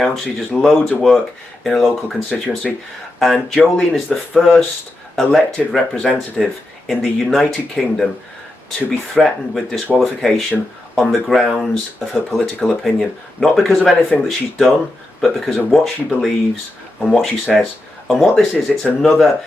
Council. She does loads of work in a local constituency. And Jolene is the first elected representative in the United Kingdom to be threatened with disqualification on the grounds of her political opinion. Not because of anything that she's done, but because of what she believes and what she says. And what this is, it's another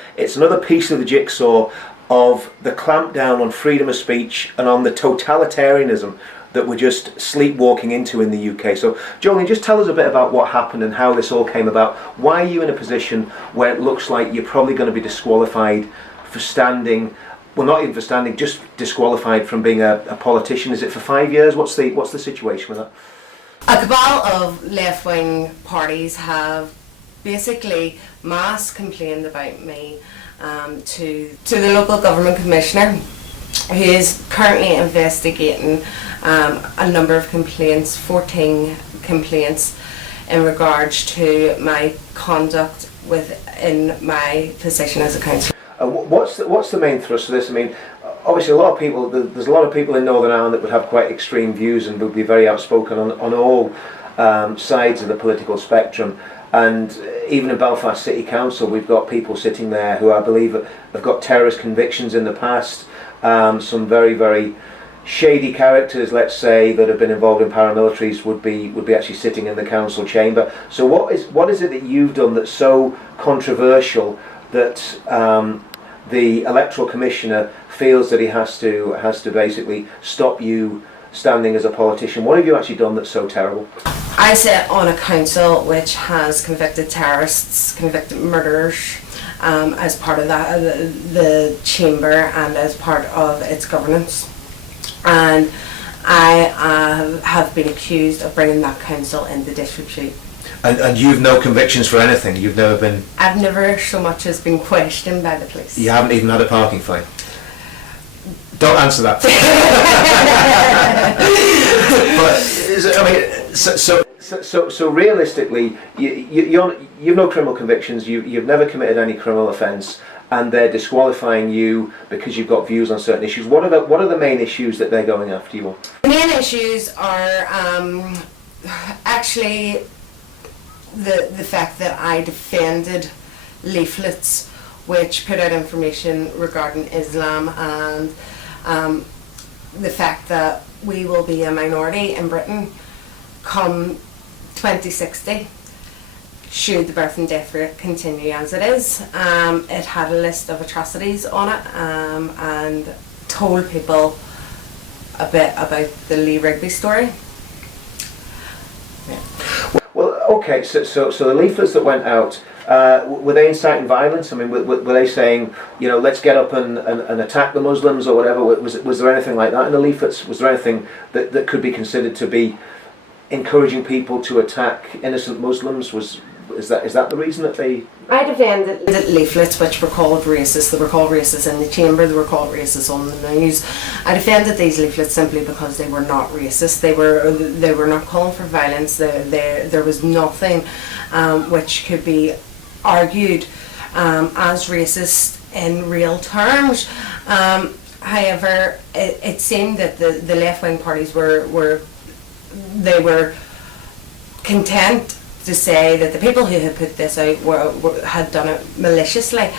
piece of the jigsaw of the clampdown on freedom of speech and on the totalitarianism that we're just sleepwalking into in the UK. So, Jolene, just tell us a bit about what happened and how this all came about. Why are you in a position where it looks like you're probably going to be disqualified for standing, well, not even for standing, just disqualified from being a politician? Is it for 5 years? What's the situation with that? A cabal of left-wing parties have basically mass complained about me to the local government commissioner, who is currently investigating a number of complaints, 14 complaints, in regards to my conduct within my position as a councillor. What's the main thrust of this? I mean, obviously there's a lot of people in Northern Ireland that would have quite extreme views and would be very outspoken on all sides of the political spectrum. And even in Belfast City Council, we've got people sitting there who I believe have got terrorist convictions in the past, some very, very shady characters, let's say, that have been involved in paramilitaries would be actually sitting in the council chamber. So what is it that you've done that's so controversial that the electoral commissioner feels that he has to basically stop you standing as a politician? What have you actually done that's so terrible? I sit on a council which has convicted terrorists, convicted murderers, as part of the chamber and as part of its governance. And I have been accused of bringing that council into disrepute. And you've no convictions for anything? You've never been... I've never so much as been questioned by the police. You haven't even had a parking fine? Don't answer that. But I mean, so realistically, you've no criminal convictions. You've never committed any criminal offence, and they're disqualifying you because you've got views on certain issues. What are the main issues that they're going after you on? The main issues are actually the fact that I defended leaflets which put out information regarding Islam, and the fact that we will be a minority in Britain come 2060 should the birth and death rate continue as it is. It had a list of atrocities on it, and told people a bit about the Lee Rigby story. Yeah. Well, okay, so the leaflets that went out, were they inciting violence? I mean, were they saying, you know, let's get up and attack the Muslims or whatever? Was there anything like that in the leaflets? Was there anything that could be considered to be encouraging people to attack innocent Muslims? Is that the reason that they... I defended the leaflets which were called racist. They were called racist in the chamber, they were called racist on the news. I defended these leaflets simply because they were not racist. They were not calling for violence. There was nothing which could be argued as racist in real terms. However, it seemed that the left-wing parties were content to say that the people who had put this out had done it maliciously.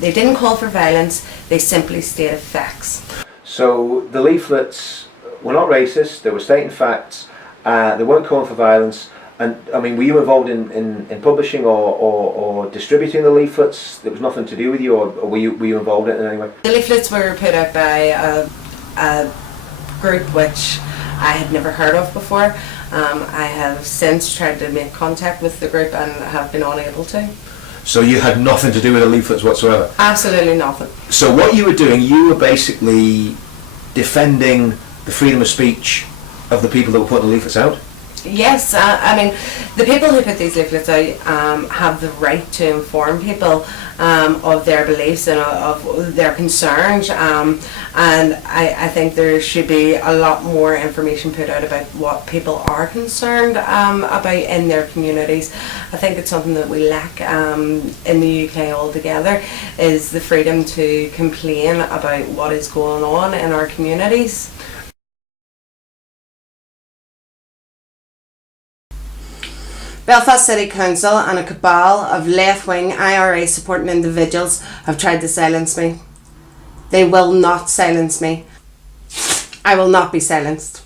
They didn't call for violence, they simply stated facts. So the leaflets were not racist, they were stating facts, they weren't calling for violence. And I mean, were you involved in publishing or distributing the leaflets? There was nothing to do with you, or were you involved in it in any way? The leaflets were put out by a group which I had never heard of before. I have since tried to make contact with the group and have been unable to. So you had nothing to do with the leaflets whatsoever? Absolutely nothing. So what you were doing, you were basically defending the freedom of speech of the people that were putting the leaflets out? Yes, I mean, the people who put these leaflets out have the right to inform people of their beliefs and of their concerns, and I think there should be a lot more information put out about what people are concerned about in their communities. I think it's something that we lack in the UK altogether, is the freedom to complain about what is going on in our communities. Belfast City Council and a cabal of left-wing IRA supporting individuals have tried to silence me. They will not silence me. I will not be silenced.